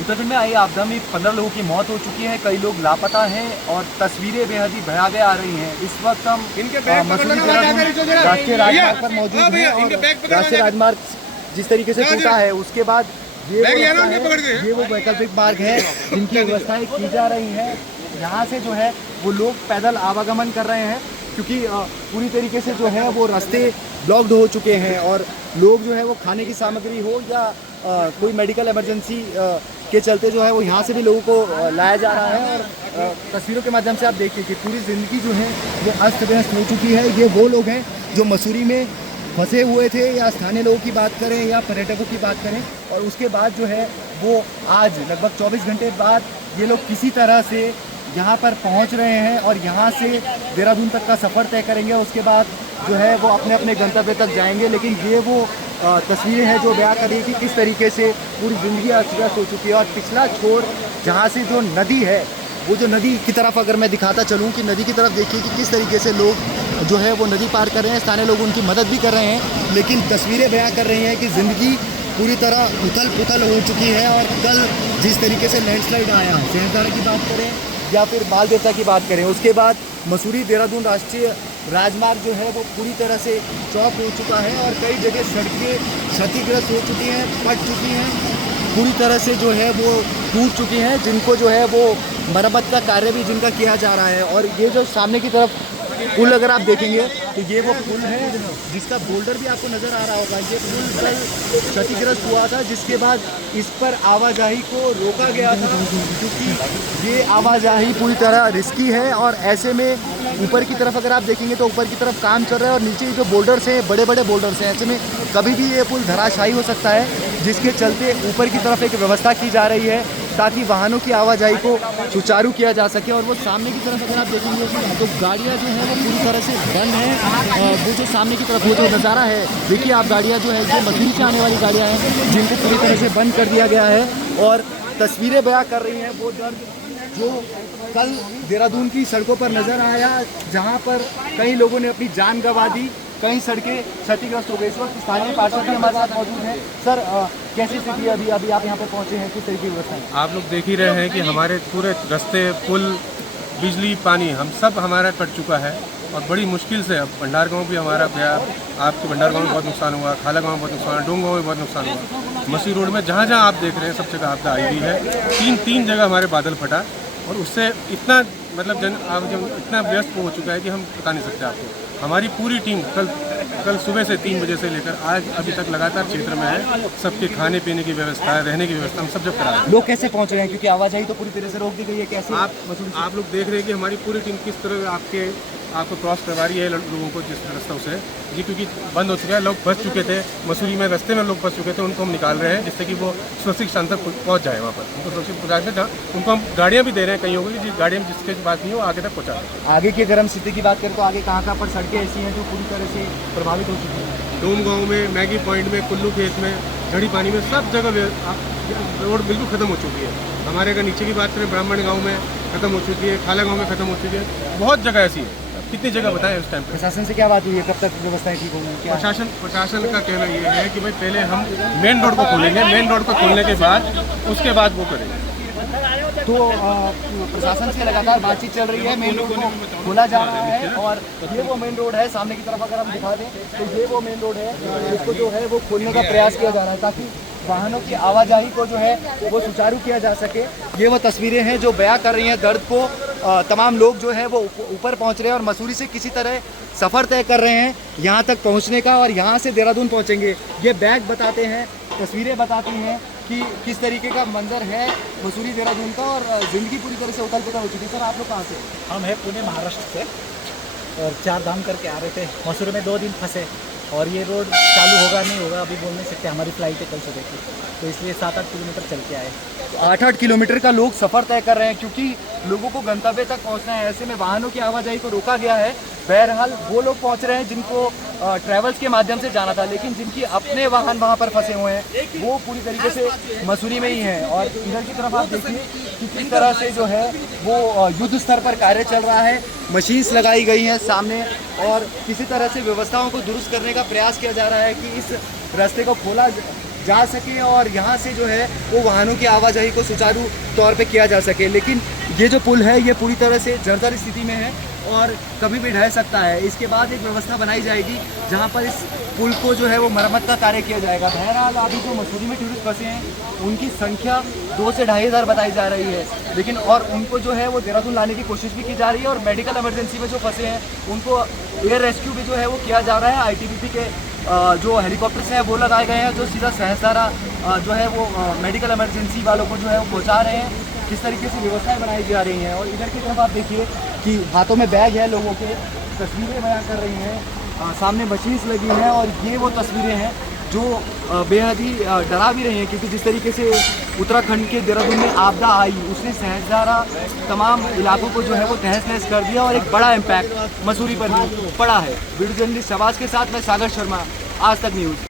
उत्तराखंड में आई आपदा में 15 लोगों की मौत हो चुकी है, कई लोग लापता हैं और तस्वीरें बेहद ही भयावह आ रही हैं। इस वक्त हम मसूरी राष्ट्रीय राजमार्ग पर मौजूद हैं और राष्ट्रीय राजमार्ग जिस तरीके से टूटा है उसके बाद ये वो वैकल्पिक मार्ग है जिनकी व्यवस्थाएं की जा रही हैं। यहाँ से जो है वो लोग पैदल आवागमन कर रहे हैं क्योंकि पूरी तरीके से जो है वो रास्ते ब्लॉक्ड हो चुके हैं और लोग जो है वो खाने की सामग्री हो या कोई मेडिकल इमरजेंसी के चलते जो है वो यहाँ से भी लोगों को लाया जा रहा है। और तस्वीरों के माध्यम से आप देखिए कि पूरी ज़िंदगी जो है वो अस्त व्यस्त हो चुकी है। ये वो लोग हैं जो मसूरी में फंसे हुए थे, या स्थानीय लोगों की बात करें या पर्यटकों की बात करें, और उसके बाद जो है वो आज लगभग 24 घंटे बाद ये लोग किसी तरह से यहाँ पर पहुँच रहे हैं और यहाँ से देहरादून तक का सफ़र तय करेंगे। उसके बाद जो है वो अपने अपने गंतव्य तक जाएंगे। लेकिन ये वो तस्वीरें हैं जो बयां कर रही है कि किस तरीके से पूरी ज़िंदगी अस्त हो चुकी है। और पिछला छोर जहाँ से जो नदी है, वो जो नदी की तरफ अगर मैं दिखाता चलूँ कि नदी की तरफ देखिए कि किस तरीके से लोग जो है वो नदी पार कर रहे हैं। स्थानीय लोग उनकी मदद भी कर रहे हैं, लेकिन तस्वीरें बयां कर रही हैं कि ज़िंदगी पूरी तरह उथल पुथल हो चुकी है। और कल जिस तरीके से लैंडस्लाइड आया, सेहतारा की बात करें या फिर मालदेवता की बात करें, उसके बाद मसूरी देहरादून राष्ट्रीय राजमार्ग जो है वो पूरी तरह से चौक हो चुका है और कई जगह सड़कें क्षतिग्रस्त हो चुकी हैं, फट चुकी हैं, पूरी तरह से जो है वो टूट चुकी हैं, जिनको जो है वो मरम्मत का कार्य भी जिनका किया जा रहा है। और ये जो सामने की तरफ पुल अगर आप देखेंगे तो ये वो पुल है जिसका बोल्डर भी आपको नज़र आ रहा होगा। ये पुल कल क्षतिग्रस्त हुआ था, जिसके बाद इस पर आवाजाही को रोका गया था क्योंकि ये आवाजाही पूरी तरह रिस्की है। और ऐसे में ऊपर की तरफ अगर आप देखेंगे तो ऊपर की तरफ काम चल रहा है और नीचे जो बोल्डर्स हैं, बड़े बड़े बोल्डर्स हैं, ऐसे में कभी भी ये पुल धराशायी हो सकता है, जिसके चलते ऊपर की तरफ एक व्यवस्था की जा रही है ताकि वाहनों की आवाजाही को सुचारू किया जा सके। और वो सामने की तरफ अगर आप देखेंगे तो गाड़ियाँ जो हैं वो पूरी तरह से बंद हैं। वो जो सामने की तरफ वो जो नज़ारा है, देखिए आप, गाड़ियाँ जो है जो मसूरी से आने वाली गाड़ियाँ हैं जिनको पूरी तरह से बंद कर दिया गया है। और तस्वीरें बयां कर रही हैं वो दर्द जो कल देहरादून की सड़कों पर नज़र आया, जहाँ पर कई लोगों ने अपनी जान गंवा दी, कई सड़कें क्षतिग्रस्त हो गई। इस वक्त स्थानीय पार्षद भी हमारे साथ मौजूद हैं। सर, कैसी स्थिति है अभी आप यहाँ पर पहुँचे हैं, किस तरीके की व्यवस्था है? आप लोग देख ही रहे हैं कि हमारे पूरे रास्ते, पुल, बिजली, पानी, हम सब हमारा कट चुका है और बड़ी मुश्किल से। अब भंडार गाँव भी हमारा गया, आपके भंडार गाँव में बहुत नुकसान हुआ, खाला गाँव में बहुत नुकसान हुआ, डोंग गाँव में बहुत नुकसान हुआ। मसूरी रोड में जहाँ जहाँ आप देख रहे हैं सब जगह आपदा आई हुई है। तीन जगह हमारे बादल फटा और उससे इतना मतलब इतना व्यस्त हो चुका है कि हम बता नहीं सकते आपको। हमारी पूरी टीम कल सुबह से 3 बजे से लेकर आज अभी तक लगातार क्षेत्र में है। सबके खाने पीने की व्यवस्था, रहने की व्यवस्था हम सब जब करा रहे हैं। लोग कैसे पहुंच रहे हैं, क्योंकि आवाजाही तो पूरी तरह से रोक दी गई है? कैसे आप लोग देख रहे हैं कि हमारी पूरी टीम किस तरह आपको क्रॉस करवा रही है लोगों को जिस रास्तों से जी, क्योंकि बंद हो चुका है। लोग फंस चुके थे मसूरी में, रास्ते में लोग फंस चुके थे, उनको हम निकाल रहे हैं जिससे कि वो सुरक्षित स्थान तक पहुँच जाए। वहाँ पर उनको सुरक्षित पहुँचा के उनको हम गाड़ियाँ भी दे रहे हैं कईयों को, जिस गाड़ियाँ जिसके बात नहीं हो आगे तक पहुँचा रहे हैं। आगे की अगर हम स्थिति की बात करें तो आगे कहाँ पर सड़कें ऐसी हैं जो पूरी तरह से प्रभावित हो चुकी हैं? डोम गाँव में, मैगी पॉइंट में, कुल्लू खेत में, झड़ी पानी में, सब जगह रोड बिल्कुल ख़त्म हो चुकी है। हमारे अगर नीचे की बात करें, ब्राह्मण गाँव में ख़त्म हो चुकी है, खाला गाँव में ख़त्म हो चुकी है, बहुत जगह ऐसी है। कितनी जगह बताएं उस टाइम पे? प्रशासन से क्या बात हुई है, कब तक व्यवस्थाएं ठीक होंगी? प्रशासन का कहना ये है कि भाई पहले हम मेन रोड को खोलेंगे, मेन रोड को खोलने के बाद उसके बाद वो करेंगे। तो प्रशासन से लगातार बातचीत चल रही है, मेन रोड को खोला जा रहा है। और ये वो मेन रोड है, सामने की तरफ अगर हम दिखा दें तो ये वो मेन रोड है, इसको जो है वो खोलने का प्रयास किया जा रहा है ताकि वाहनों की आवाजाही को जो है वो सुचारू किया जा सके। ये वो तस्वीरें हैं जो बयां कर रही हैं दर्द को। तमाम लोग जो है वो ऊपर पहुंच रहे हैं और मसूरी से किसी तरह सफ़र तय कर रहे हैं यहाँ तक पहुँचने का, और यहाँ से देहरादून पहुँचेंगे। ये बैग बताते हैं, तस्वीरें बताती हैं कि किस तरीके का मंजर है मसूरी देहरादून का, और ज़िंदगी पूरी तरह से उथल पुथल हो चुकी है। सर, आप लोग कहाँ से? हम हैं पुणे, महाराष्ट्र से, और 4 धाम करके आ रहे थे। मसूरी में 2 दिन फंसे और ये रोड चालू होगा नहीं होगा अभी बोल नहीं सकते। हमारी फ्लाइट है कल सुबह की, तो इसलिए 7-8 किलोमीटर चल के आए। 8-8 किलोमीटर का लोग सफ़र तय कर रहे हैं क्योंकि लोगों को गंतव्य तक पहुंचना है। ऐसे में वाहनों की आवाजाही को रोका गया है। बहरहाल वो लोग पहुंच रहे हैं जिनको ट्रैवल्स के माध्यम से जाना था, लेकिन जिनकी अपने वाहन वहां पर फंसे हुए हैं वो पूरी तरीके से मसूरी में ही हैं। और इधर की तरफ आप देखिए कि किस तरह से जो है वो युद्ध स्तर पर कार्य चल रहा है। मशीन्स लगाई गई हैं सामने और किसी तरह से व्यवस्थाओं को दुरुस्त करने का प्रयास किया जा रहा है कि इस रास्ते को जा सके और यहाँ से जो है वो वाहनों की आवाजाही को सुचारू तौर पे किया जा सके। लेकिन ये जो पुल है ये पूरी तरह से जर्जर स्थिति में है और कभी भी ढह सकता है। इसके बाद एक व्यवस्था बनाई जाएगी जहाँ पर इस पुल को जो है वो मरम्मत का कार्य किया जाएगा। बहरहाल अभी जो मसूरी में टूरिस्ट फंसे हैं उनकी संख्या 2 से 2,500 बताई जा रही है, लेकिन और उनको जो है वो देहरादून लाने की कोशिश भी की जा रही है और मेडिकल इमरजेंसी में जो फंसे हैं उनको एयर रेस्क्यू भी जो है वो किया जा रहा है। ITBP के जो हेलीकॉप्टर्स हैं वो लगाए गए हैं जो सीधा सहसारा जो है वो मेडिकल इमरजेंसी वालों को जो है वो पहुँचा रहे हैं। किस तरीके से व्यवस्थाएं बनाई जा रही हैं और इधर की तरफ आप देखिए कि हाथों में बैग है लोगों के, तस्वीरें बयां कर रही हैं, सामने मशीन्स लगी हैं और ये वो तस्वीरें हैं जो बेहद ही डरा भी रही हैं, क्योंकि जिस तरीके से उत्तराखंड के देहरादून में आपदा आई उसने सहसारा तमाम इलाकों को जो है वो तहस नहस कर दिया और एक बड़ा इम्पैक्ट मसूरी पर भी पड़ा है। वीडियो जर्नलिस्ट शहबाज के साथ मैं सागर शर्मा, आज तक न्यूज़।